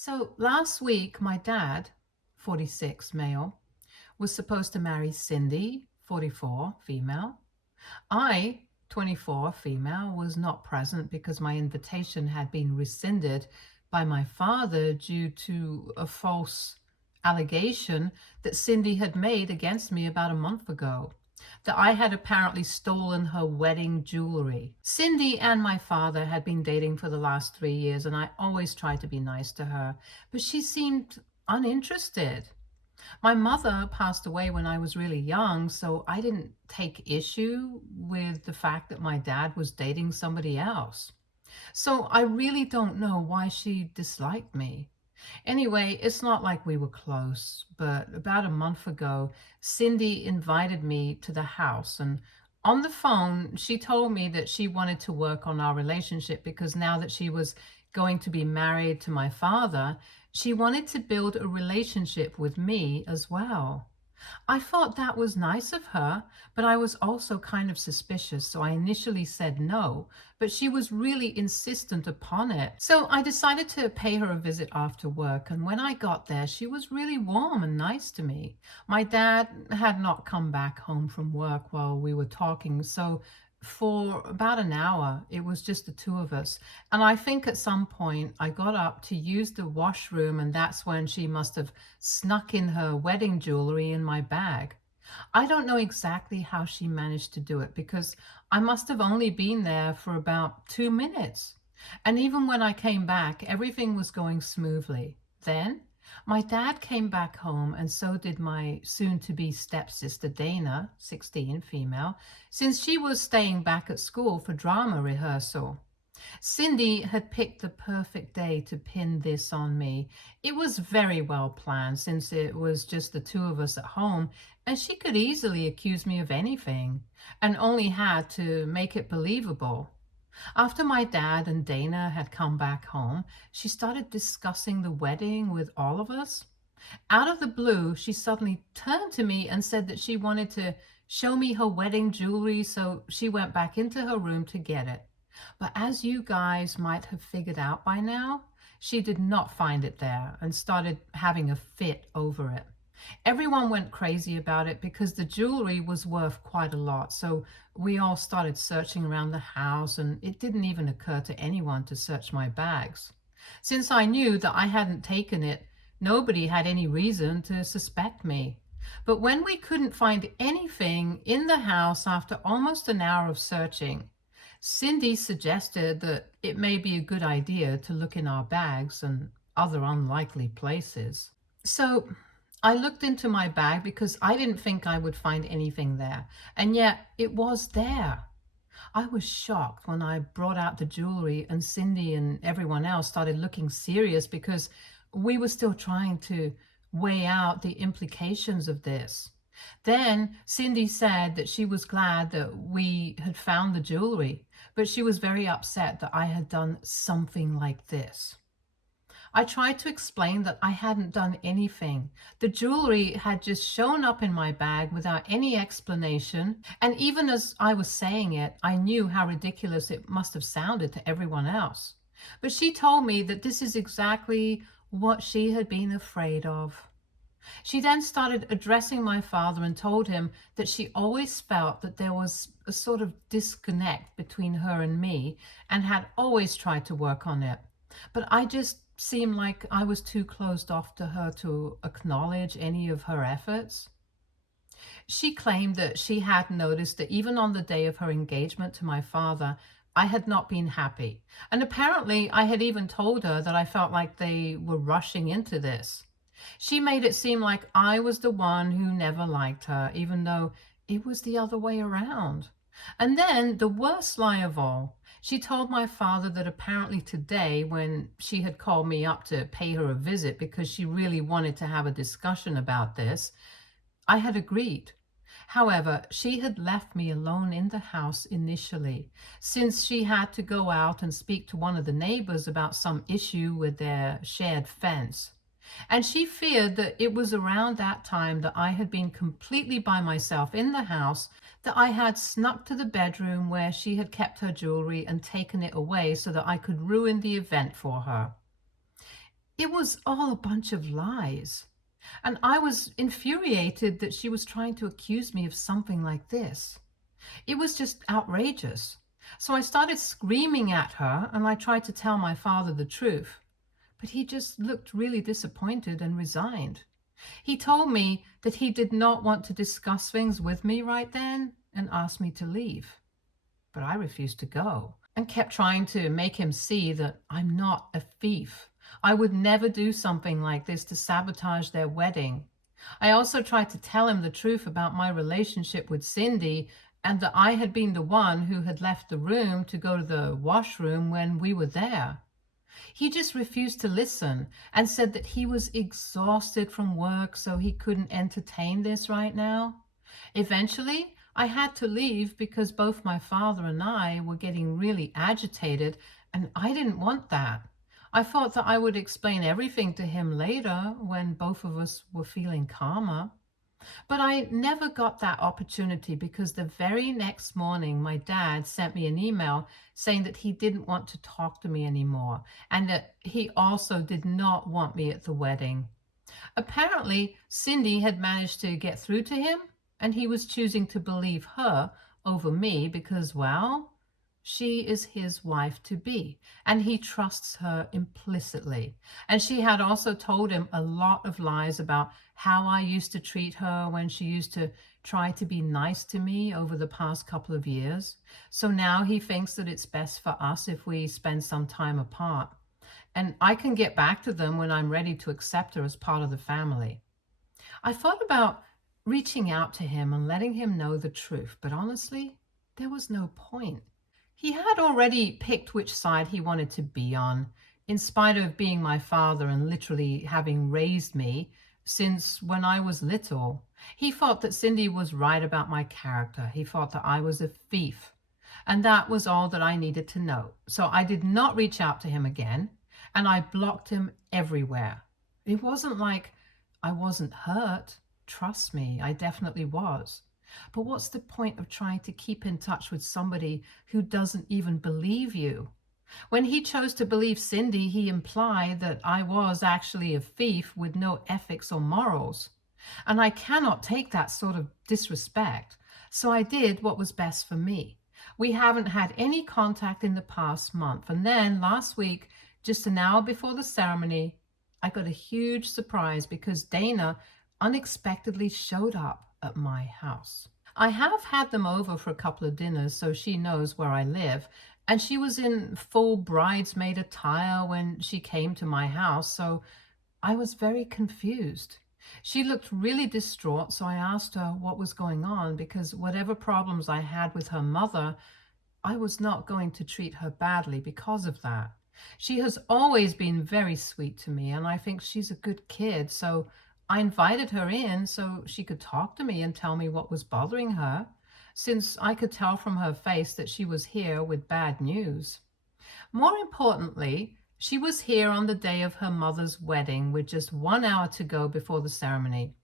So last week, my dad, 46 male, was supposed to marry Cindy, 44 female. I, 24 female, was not present because my invitation had been rescinded by my father due to a false allegation that Cindy had made against me about a month ago, that I had apparently stolen her wedding jewelry. Cindy and my father had been dating for the last 3 years, and I always tried to be nice to her, but she seemed uninterested. My mother passed away when I was really young, so I didn't take issue with the fact that my dad was dating somebody else. So I really don't know why she disliked me. Anyway, it's not like we were close, but about a month ago, Cindy invited me to the house, and on the phone, she told me that she wanted to work on our relationship because now that she was going to be married to my father, she wanted to build a relationship with me as well. I thought that was nice of her, but I was also kind of suspicious, so I initially said no, but she was really insistent upon it. So I decided to pay her a visit after work, and when I got there, she was really warm and nice to me. My dad had not come back home from work while we were talking, so for about an hour, it was just the two of us. And I think at some point I got up to use the washroom, and that's when she must have snuck in her wedding jewelry in my bag. I don't know exactly how she managed to do it because I must have only been there for about 2 minutes. And even when I came back, everything was going smoothly. Then my dad came back home, and so did my soon to be stepsister Dana, 16 female, since she was staying back at school for drama rehearsal. Cindy had picked the perfect day to pin this on me. It was very well planned since it was just the two of us at home, and she could easily accuse me of anything and only had to make it believable. After my dad and Dana had come back home, she started discussing the wedding with all of us. Out of the blue, she suddenly turned to me and said that she wanted to show me her wedding jewelry, so she went back into her room to get it. But as you guys might have figured out by now, she did not find it there and started having a fit over it. Everyone went crazy about it because the jewelry was worth quite a lot. So we all started searching around the house, and it didn't even occur to anyone to search my bags. Since I knew that I hadn't taken it, nobody had any reason to suspect me. But when we couldn't find anything in the house after almost an hour of searching, Cindy suggested that it may be a good idea to look in our bags and other unlikely places. So I looked into my bag because I didn't think I would find anything there, and yet it was there. I was shocked when I brought out the jewelry and Cindy and everyone else started looking serious because we were still trying to weigh out the implications of this. Then Cindy said that she was glad that we had found the jewelry, but she was very upset that I had done something like this. I tried to explain that I hadn't done anything. The jewelry had just shown up in my bag without any explanation, and even as I was saying it, I knew how ridiculous it must have sounded to everyone else. But she told me that this is exactly what she had been afraid of. She then started addressing my father and told him that she always felt that there was a sort of disconnect between her and me and had always tried to work on it. But I just seemed like I was too closed off to her to acknowledge any of her efforts. She claimed that she had noticed that even on the day of her engagement to my father, I had not been happy. And apparently, I had even told her that I felt like they were rushing into this. She made it seem like I was the one who never liked her, even though it was the other way around. And then, the worst lie of all, she told my father that apparently today, when she had called me up to pay her a visit because she really wanted to have a discussion about this, I had agreed. However, she had left me alone in the house initially, since she had to go out and speak to one of the neighbors about some issue with their shared fence. And she feared that it was around that time that I had been completely by myself in the house, that I had snuck to the bedroom where she had kept her jewelry and taken it away so that I could ruin the event for her. It was all a bunch of lies. And I was infuriated that she was trying to accuse me of something like this. It was just outrageous. So I started screaming at her and I tried to tell my father the truth. But he just looked really disappointed and resigned. He told me that he did not want to discuss things with me right then and asked me to leave. But I refused to go and kept trying to make him see that I'm not a thief. I would never do something like this to sabotage their wedding. I also tried to tell him the truth about my relationship with Cindy and that I had been the one who had left the room to go to the washroom when we were there. He just refused to listen and said that he was exhausted from work, so he couldn't entertain this right now. Eventually, I had to leave because both my father and I were getting really agitated, and I didn't want that. I thought that I would explain everything to him later when both of us were feeling calmer. But I never got that opportunity because the very next morning, my dad sent me an email saying that he didn't want to talk to me anymore and that he also did not want me at the wedding. Apparently, Cindy had managed to get through to him, and he was choosing to believe her over me because, well, she is his wife to be, and he trusts her implicitly. And she had also told him a lot of lies about how I used to treat her when she used to try to be nice to me over the past couple of years. So now he thinks that it's best for us if we spend some time apart. And I can get back to them when I'm ready to accept her as part of the family. I thought about reaching out to him and letting him know the truth, but honestly, there was no point. He had already picked which side he wanted to be on, in spite of being my father and literally having raised me since when I was little. He thought that Cindy was right about my character. He thought that I was a thief. And that was all that I needed to know. So I did not reach out to him again, and I blocked him everywhere. It wasn't like I wasn't hurt. Trust me, I definitely was. But what's the point of trying to keep in touch with somebody who doesn't even believe you? When he chose to believe Cindy, he implied that I was actually a thief with no ethics or morals. And I cannot take that sort of disrespect. So I did what was best for me. We haven't had any contact in the past month. And then last week, just an hour before the ceremony, I got a huge surprise because Dana unexpectedly showed up at my house. I have had them over for a couple of dinners, so she knows where I live, and she was in full bridesmaid attire when she came to my house, so I was very confused. She looked really distraught, so I asked her what was going on because whatever problems I had with her mother, I was not going to treat her badly because of that. She has always been very sweet to me, and I think she's a good kid, so I invited her in so she could talk to me and tell me what was bothering her, since I could tell from her face that she was here with bad news. More importantly, she was here on the day of her mother's wedding with just 1 hour to go before the ceremony.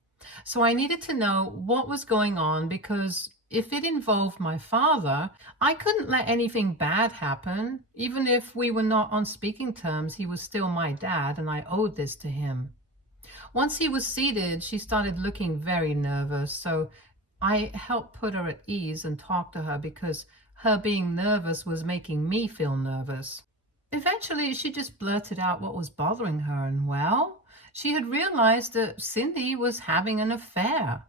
So I needed to know what was going on because if it involved my father, I couldn't let anything bad happen. Even if we were not on speaking terms, he was still my dad and I owed this to him. Once he was seated, she started looking very nervous, so I helped put her at ease and talk to her because her being nervous was making me feel nervous. Eventually, she just blurted out what was bothering her, and well, she had realized that Cindy was having an affair.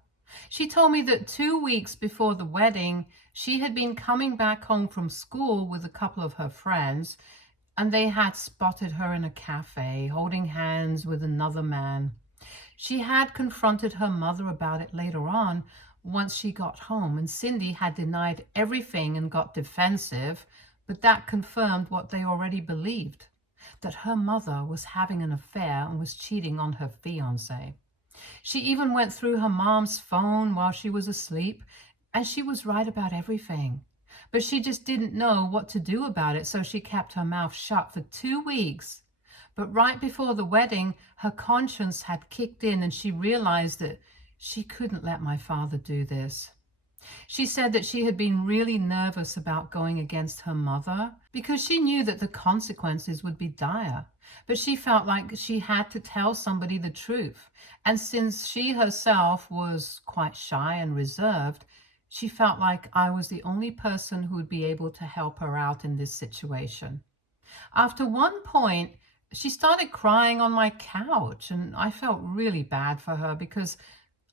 She told me that 2 weeks before the wedding, she had been coming back home from school with a couple of her friends, and they had spotted her in a cafe holding hands with another man. She had confronted her mother about it later on once she got home, and Cindy had denied everything and got defensive, but that confirmed what they already believed, that her mother was having an affair and was cheating on her fiancé. She even went through her mom's phone while she was asleep, and she was right about everything. But she just didn't know what to do about it, so she kept her mouth shut for 2 weeks. But right before the wedding, her conscience had kicked in and she realized that she couldn't let my father do this. She said that she had been really nervous about going against her mother because she knew that the consequences would be dire. But she felt like she had to tell somebody the truth. And since she herself was quite shy and reserved, she felt like I was the only person who would be able to help her out in this situation. After one point, she started crying on my couch, and I felt really bad for her because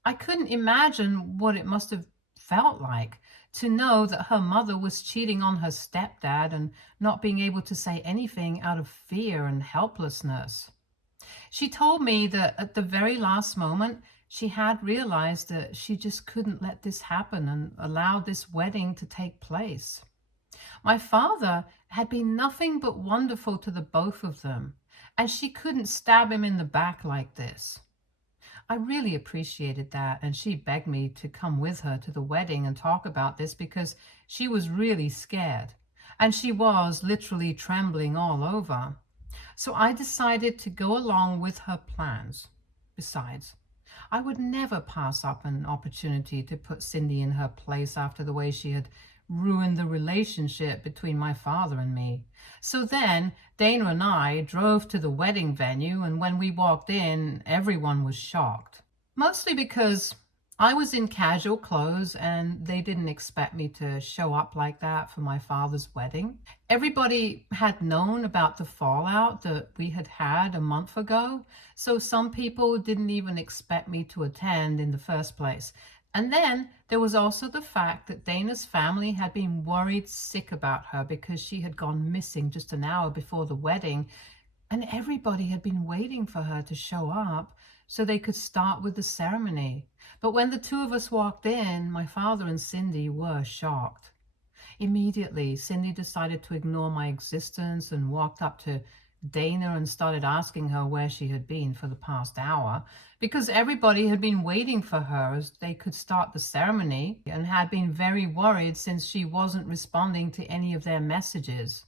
I couldn't imagine what it must have felt like to know that her mother was cheating on her stepdad and not being able to say anything out of fear and helplessness. She told me that at the very last moment, she had realized that she just couldn't let this happen and allow this wedding to take place. My father had been nothing but wonderful to the both of them, and she couldn't stab him in the back like this. I really appreciated that, and she begged me to come with her to the wedding and talk about this because she was really scared, and she was literally trembling all over. So I decided to go along with her plans. Besides, I would never pass up an opportunity to put Cindy in her place after the way she had ruined the relationship between my father and me. So then Dana and I drove to the wedding venue, and when we walked in, everyone was shocked. Mostly because I was in casual clothes and they didn't expect me to show up like that for my father's wedding. Everybody had known about the fallout that we had had a month ago, so some people didn't even expect me to attend in the first place. And then there was also the fact that Dana's family had been worried sick about her because she had gone missing just an hour before the wedding, and everybody had been waiting for her to show up so they could start with the ceremony. But when the two of us walked in, my father and Cindy were shocked. Immediately, Cindy decided to ignore my existence and walked up to Dana and started asking her where she had been for the past hour, because everybody had been waiting for her as they could start the ceremony and had been very worried since she wasn't responding to any of their messages.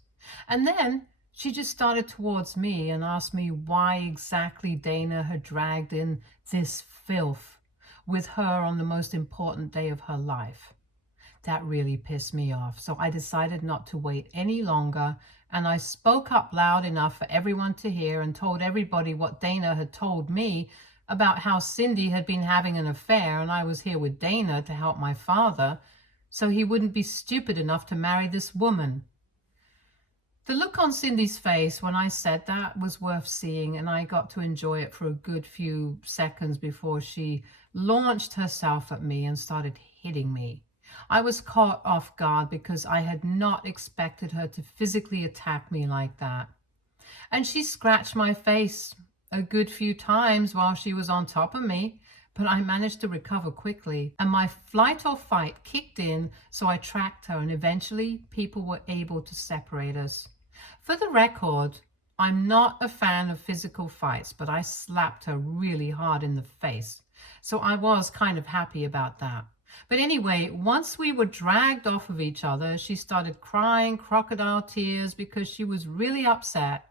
And then she just started towards me and asked me why exactly Dana had dragged in this filth with her on the most important day of her life. That really pissed me off, so I decided not to wait any longer, and I spoke up loud enough for everyone to hear and told everybody what Dana had told me about how Cindy had been having an affair and I was here with Dana to help my father so he wouldn't be stupid enough to marry this woman. The look on Cindy's face when I said that was worth seeing, and I got to enjoy it for a good few seconds before she launched herself at me and started hitting me. I was caught off guard because I had not expected her to physically attack me like that. And she scratched my face a good few times while she was on top of me, but I managed to recover quickly, and my flight or fight kicked in, so I tracked her, and eventually people were able to separate us. For the record, I'm not a fan of physical fights, but I slapped her really hard in the face, so I was kind of happy about that. But anyway, once we were dragged off of each other, she started crying crocodile tears because she was really upset.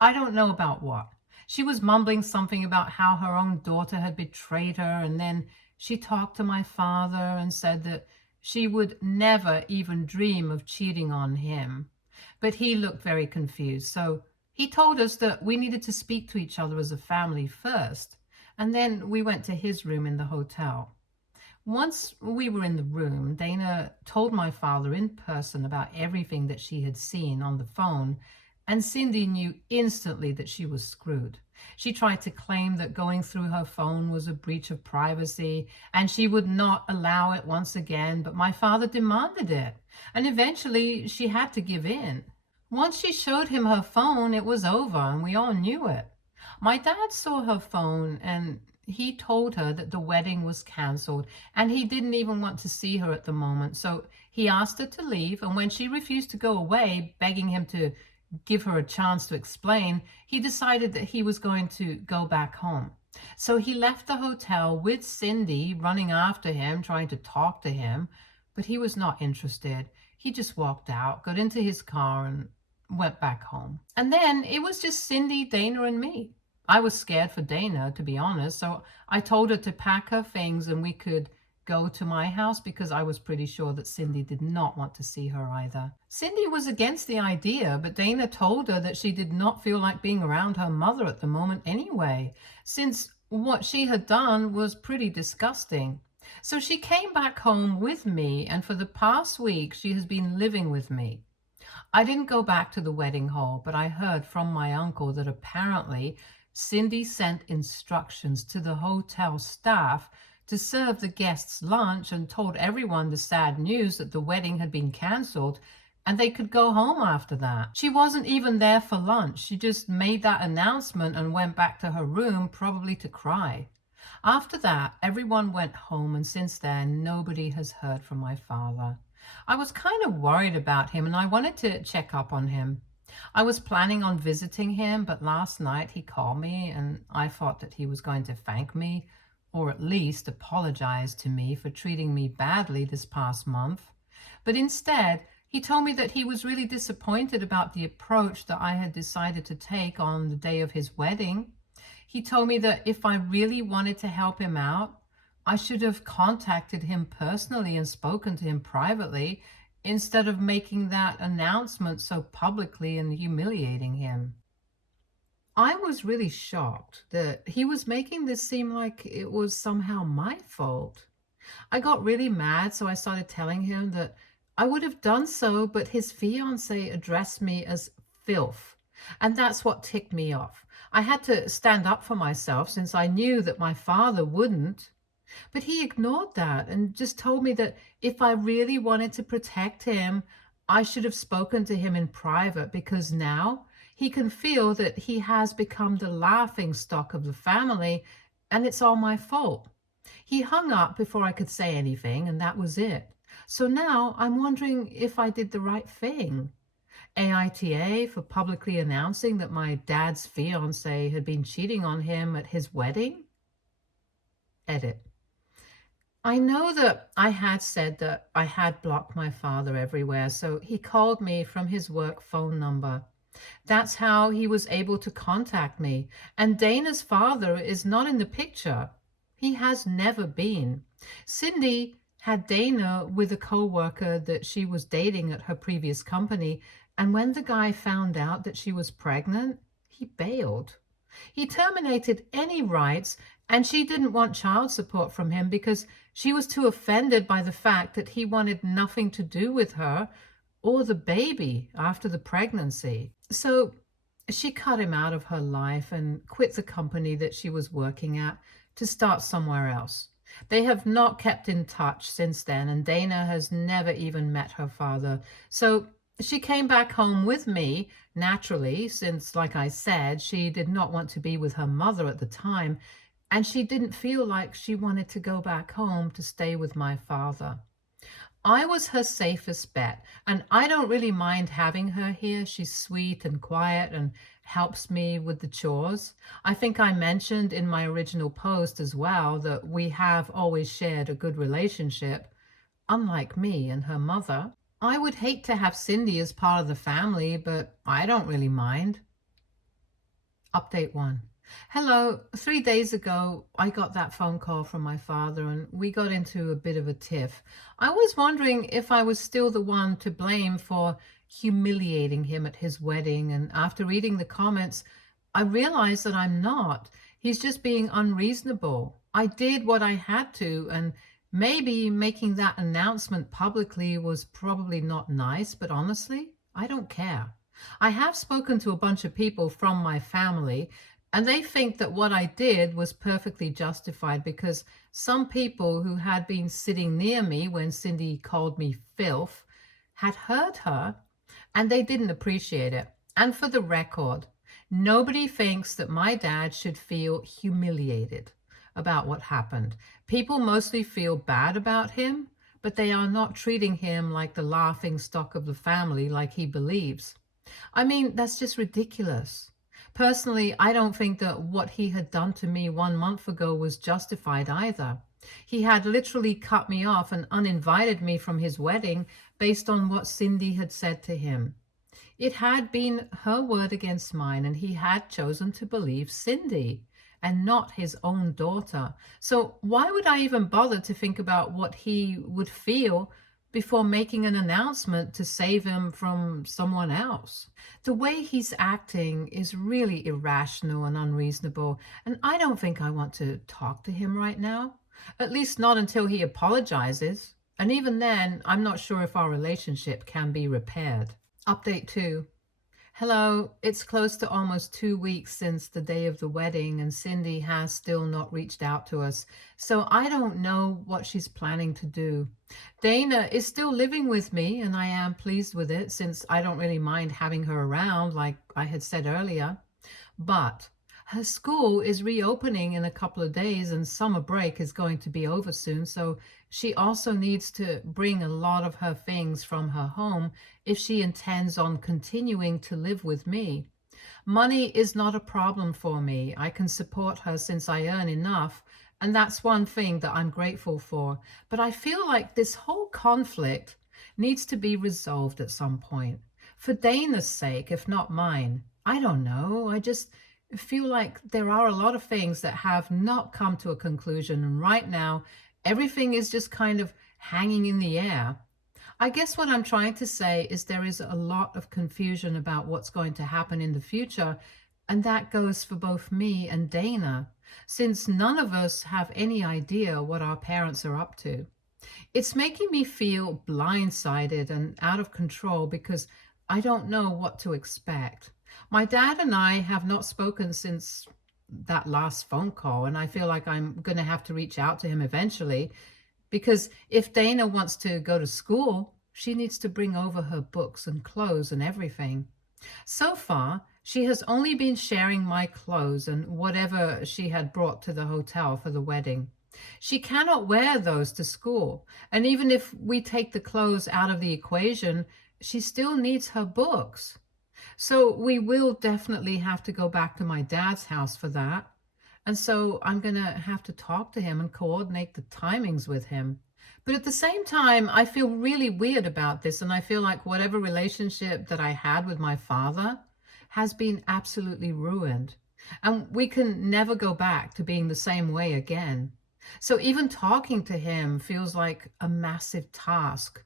I don't know about what. She was mumbling something about how her own daughter had betrayed her, and then she talked to my father and said that she would never even dream of cheating on him. But he looked very confused, so he told us that we needed to speak to each other as a family first, and then we went to his room in the hotel. Once we were in the room, Dana told my father in person about everything that she had seen on the phone, and Cindy knew instantly that she was screwed. She tried to claim that going through her phone was a breach of privacy, and she would not allow it once again, but my father demanded it, and eventually she had to give in. Once she showed him her phone, it was over, and we all knew it. My dad saw her phone, and he told her that the wedding was cancelled, and he didn't even want to see her at the moment, so he asked her to leave, and when she refused to go away, begging him to give her a chance to explain, he decided that he was going to go back home. So he left the hotel with Cindy running after him, trying to talk to him, but he was not interested. He just walked out, got into his car, and went back home. And then it was just Cindy, Dana, and me. I was scared for Dana, to be honest, so I told her to pack her things and we could go to my house because I was pretty sure that Cindy did not want to see her either. Cindy was against the idea, but Dana told her that she did not feel like being around her mother at the moment anyway, since what she had done was pretty disgusting. So she came back home with me, and for the past week, she has been living with me. I didn't go back to the wedding hall, but I heard from my uncle that apparently Cindy sent instructions to the hotel staff to serve the guests lunch and told everyone the sad news that the wedding had been cancelled and they could go home after that. She wasn't even there for lunch. She just made that announcement and went back to her room, probably to cry. After that, everyone went home, and since then, nobody has heard from my father. I was kind of worried about him and I wanted to check up on him. I was planning on visiting him, but last night he called me and I thought that he was going to thank me, or at least apologize to me for treating me badly this past month. But instead, he told me that he was really disappointed about the approach that I had decided to take on the day of his wedding. He told me that if I really wanted to help him out, I should have contacted him personally and spoken to him privately instead of making that announcement so publicly and humiliating him. I was really shocked that he was making this seem like it was somehow my fault. I got really mad, so I started telling him that I would have done so, but his fiance addressed me as filth. And that's what ticked me off. I had to stand up for myself since I knew that my father wouldn't. But he ignored that and just told me that if I really wanted to protect him, I should have spoken to him in private because now he can feel that he has become the laughing stock of the family and it's all my fault. He hung up before I could say anything, and that was it. So now I'm wondering if I did the right thing. AITA for publicly announcing that my dad's fiance had been cheating on him at his wedding? Edit. I know that I had said that I had blocked my father everywhere, so he called me from his work phone number. That's how he was able to contact me. And Dana's father is not in the picture. He has never been. Cindy had Dana with a co-worker that she was dating at her previous company, and when the guy found out that she was pregnant, he bailed. He terminated any rights, and she didn't want child support from him because she was too offended by the fact that he wanted nothing to do with her or the baby after the pregnancy. So she cut him out of her life and quit the company that she was working at to start somewhere else. They have not kept in touch since then, and Dana has never even met her father. So she came back home with me, naturally, since, like I said, she did not want to be with her mother at the time, and she didn't feel like she wanted to go back home to stay with my father. I was her safest bet, and I don't really mind having her here. She's sweet and quiet and helps me with the chores. I think I mentioned in my original post as well that we have always shared a good relationship, unlike me and her mother. I would hate to have Cindy as part of the family, but I don't really mind. Update 1. Hello, 3 days ago, I got that phone call from my father and we got into a bit of a tiff. I was wondering if I was still the one to blame for humiliating him at his wedding, and after reading the comments, I realized that I'm not. He's just being unreasonable. I did what I had to, and maybe making that announcement publicly was probably not nice, but honestly, I don't care. I have spoken to a bunch of people from my family, and they think that what I did was perfectly justified because some people who had been sitting near me when Cindy called me filth had heard her, and they didn't appreciate it. And for the record, nobody thinks that my dad should feel humiliated about what happened. People mostly feel bad about him, but they are not treating him like the laughing stock of the family like he believes. I mean, that's just ridiculous. Personally, I don't think that what he had done to me 1 month ago was justified either. He had literally cut me off and uninvited me from his wedding based on what Cindy had said to him. It had been her word against mine, and he had chosen to believe Cindy. and not his own daughter. So why would I even bother to think about what he would feel before making an announcement to save him from someone else? The way he's acting is really irrational and unreasonable, and I don't think I want to talk to him right now. At least not until he apologizes. And even then, I'm not sure if our relationship can be repaired. Update 2. Hello, it's close to almost 2 weeks since the day of the wedding, and Cindy has still not reached out to us, so I don't know what she's planning to do. Dana is still living with me, and I am pleased with it since I don't really mind having her around, like I had said earlier. But her school is reopening in a couple of days, and summer break is going to be over soon, so she also needs to bring a lot of her things from her home if she intends on continuing to live with me. Money is not a problem for me. I can support her since I earn enough, and that's one thing that I'm grateful for. But I feel like this whole conflict needs to be resolved at some point. For Dana's sake, if not mine. I don't know. I just feel like there are a lot of things that have not come to a conclusion, and right now, everything is just kind of hanging in the air. I guess what I'm trying to say is there is a lot of confusion about what's going to happen in the future, and that goes for both me and Dana, since none of us have any idea what our parents are up to. It's making me feel blindsided and out of control because I don't know what to expect. My dad and I have not spoken since that last phone call, and I feel like I'm going to have to reach out to him eventually because if Dana wants to go to school, she needs to bring over her books and clothes and everything. So far, she has only been sharing my clothes and whatever she had brought to the hotel for the wedding. She cannot wear those to school, and even if we take the clothes out of the equation, she still needs her books. So we will definitely have to go back to my dad's house for that. And so I'm going to have to talk to him and coordinate the timings with him. But at the same time, I feel really weird about this. And I feel like whatever relationship that I had with my father has been absolutely ruined. And we can never go back to being the same way again. So even talking to him feels like a massive task.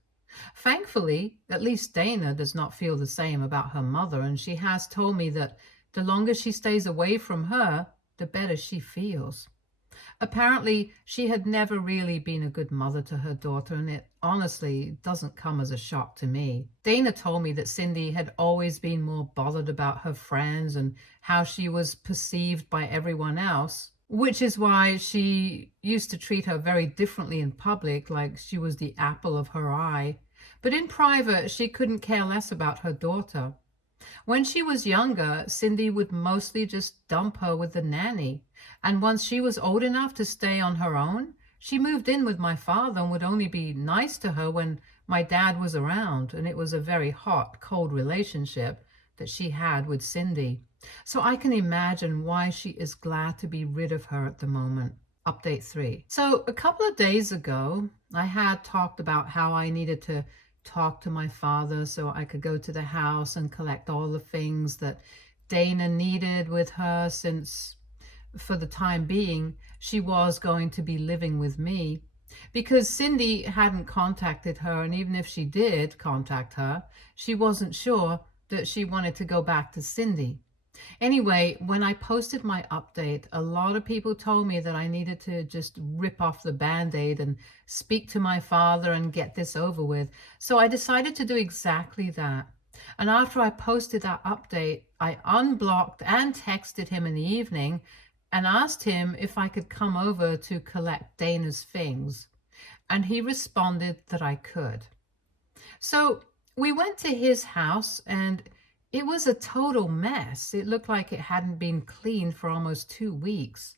Thankfully, at least Dana does not feel the same about her mother, and she has told me that the longer she stays away from her, the better she feels. Apparently, she had never really been a good mother to her daughter, and it honestly doesn't come as a shock to me. Dana told me that Cindy had always been more bothered about her friends and how she was perceived by everyone else, which is why she used to treat her very differently in public, like she was the apple of her eye. But in private, she couldn't care less about her daughter. When she was younger, Cindy would mostly just dump her with the nanny. And once she was old enough to stay on her own, she moved in with my father and would only be nice to her when my dad was around. And it was a very hot, cold relationship that she had with Cindy. So I can imagine why she is glad to be rid of her at the moment. Update 3. So a couple of days ago, I had talked about how I needed to talk to my father so I could go to the house and collect all the things that Dana needed with her, since for the time being she was going to be living with me, because Cindy hadn't contacted her, and even if she did contact her, she wasn't sure that she wanted to go back to Cindy. Anyway, when I posted my update, a lot of people told me that I needed to just rip off the Band-Aid and speak to my father and get this over with. So I decided to do exactly that. And after I posted that update, I unblocked and texted him in the evening and asked him if I could come over to collect Dana's things. And he responded that I could. So we went to his house, and it was a total mess. It looked like it hadn't been cleaned for almost 2 weeks.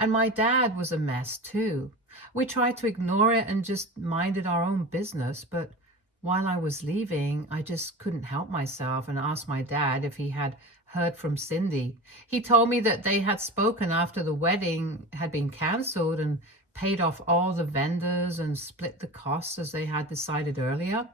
And my dad was a mess too. We tried to ignore it and just minded our own business, but while I was leaving, I just couldn't help myself and asked my dad if he had heard from Cindy. He told me that they had spoken after the wedding had been cancelled and paid off all the vendors and split the costs as they had decided earlier.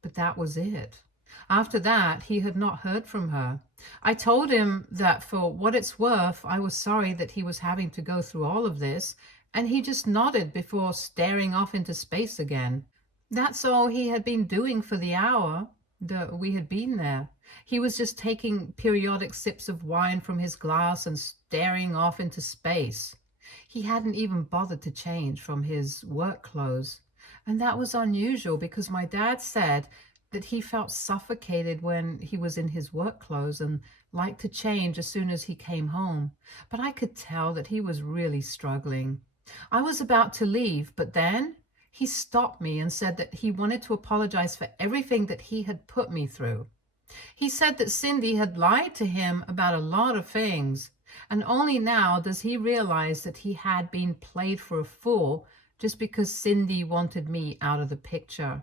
But that was it. After that, he had not heard from her. I told him that for what it's worth, I was sorry that he was having to go through all of this, and he just nodded before staring off into space again. That's all he had been doing for the hour that we had been there. He was just taking periodic sips of wine from his glass and staring off into space. He hadn't even bothered to change from his work clothes. And that was unusual because my dad said that he felt suffocated when he was in his work clothes and liked to change as soon as he came home. But I could tell that he was really struggling. I was about to leave, but then he stopped me and said that he wanted to apologize for everything that he had put me through. He said that Cindy had lied to him about a lot of things, and only now does he realize that he had been played for a fool just because Cindy wanted me out of the picture.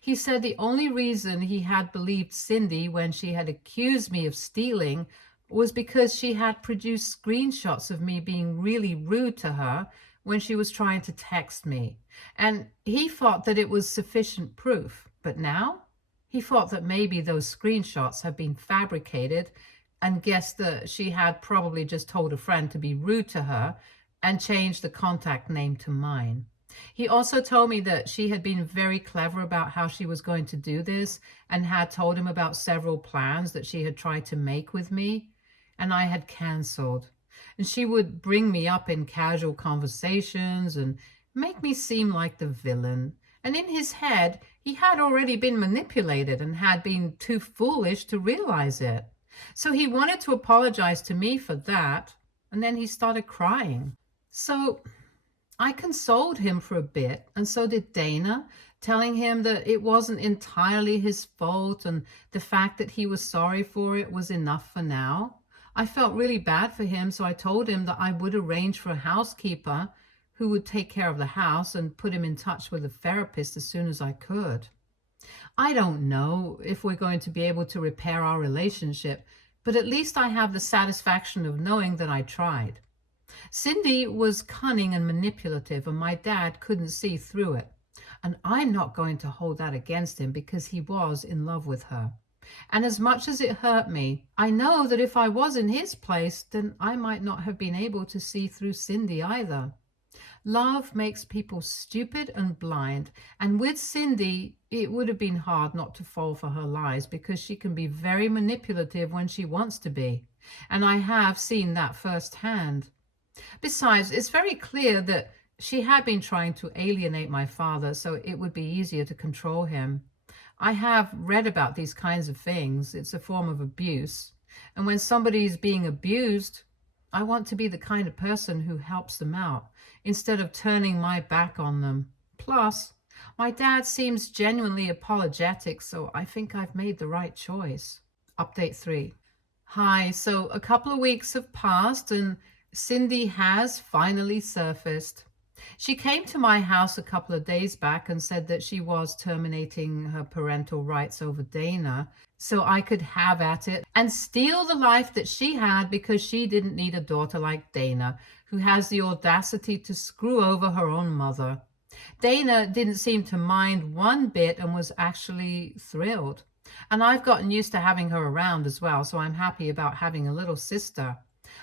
He said the only reason he had believed Cindy when she had accused me of stealing was because she had produced screenshots of me being really rude to her when she was trying to text me. And he thought that it was sufficient proof. But now he thought that maybe those screenshots had been fabricated and guessed that she had probably just told a friend to be rude to her and changed the contact name to mine. He also told me that she had been very clever about how she was going to do this and had told him about several plans that she had tried to make with me, and I had cancelled. And she would bring me up in casual conversations and make me seem like the villain. And in his head, he had already been manipulated and had been too foolish to realize it. So he wanted to apologize to me for that, and then he started crying. So I consoled him for a bit, and so did Dana, telling him that it wasn't entirely his fault and the fact that he was sorry for it was enough for now. I felt really bad for him, so I told him that I would arrange for a housekeeper who would take care of the house and put him in touch with a therapist as soon as I could. I don't know if we're going to be able to repair our relationship, but at least I have the satisfaction of knowing that I tried. Cindy was cunning and manipulative, and my dad couldn't see through it. And I'm not going to hold that against him because he was in love with her. And as much as it hurt me, I know that if I was in his place, then I might not have been able to see through Cindy either. Love makes people stupid and blind, and with Cindy, it would have been hard not to fall for her lies because she can be very manipulative when she wants to be. And I have seen that firsthand. Besides, it's very clear that she had been trying to alienate my father so it would be easier to control him. I have read about these kinds of things. It's a form of abuse. And when somebody is being abused, I want to be the kind of person who helps them out instead of turning my back on them. Plus, my dad seems genuinely apologetic, so I think I've made the right choice. Update 3. Hi, so a couple of weeks have passed and Cindy has finally surfaced. She came to my house a couple of days back and said that she was terminating her parental rights over Dana so I could have at it and steal the life that she had because she didn't need a daughter like Dana, who has the audacity to screw over her own mother. Dana didn't seem to mind one bit and was actually thrilled. And I've gotten used to having her around as well, so I'm happy about having a little sister.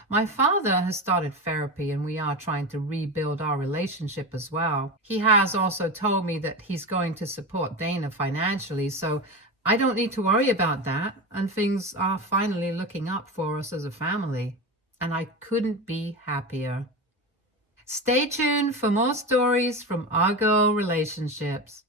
My father has started therapy and we are trying to rebuild our relationship as well. He has also told me that he's going to support Dana financially, so I don't need to worry about that, and things are finally looking up for us as a family. And I couldn't be happier. Stay tuned for more stories from our girl relationships.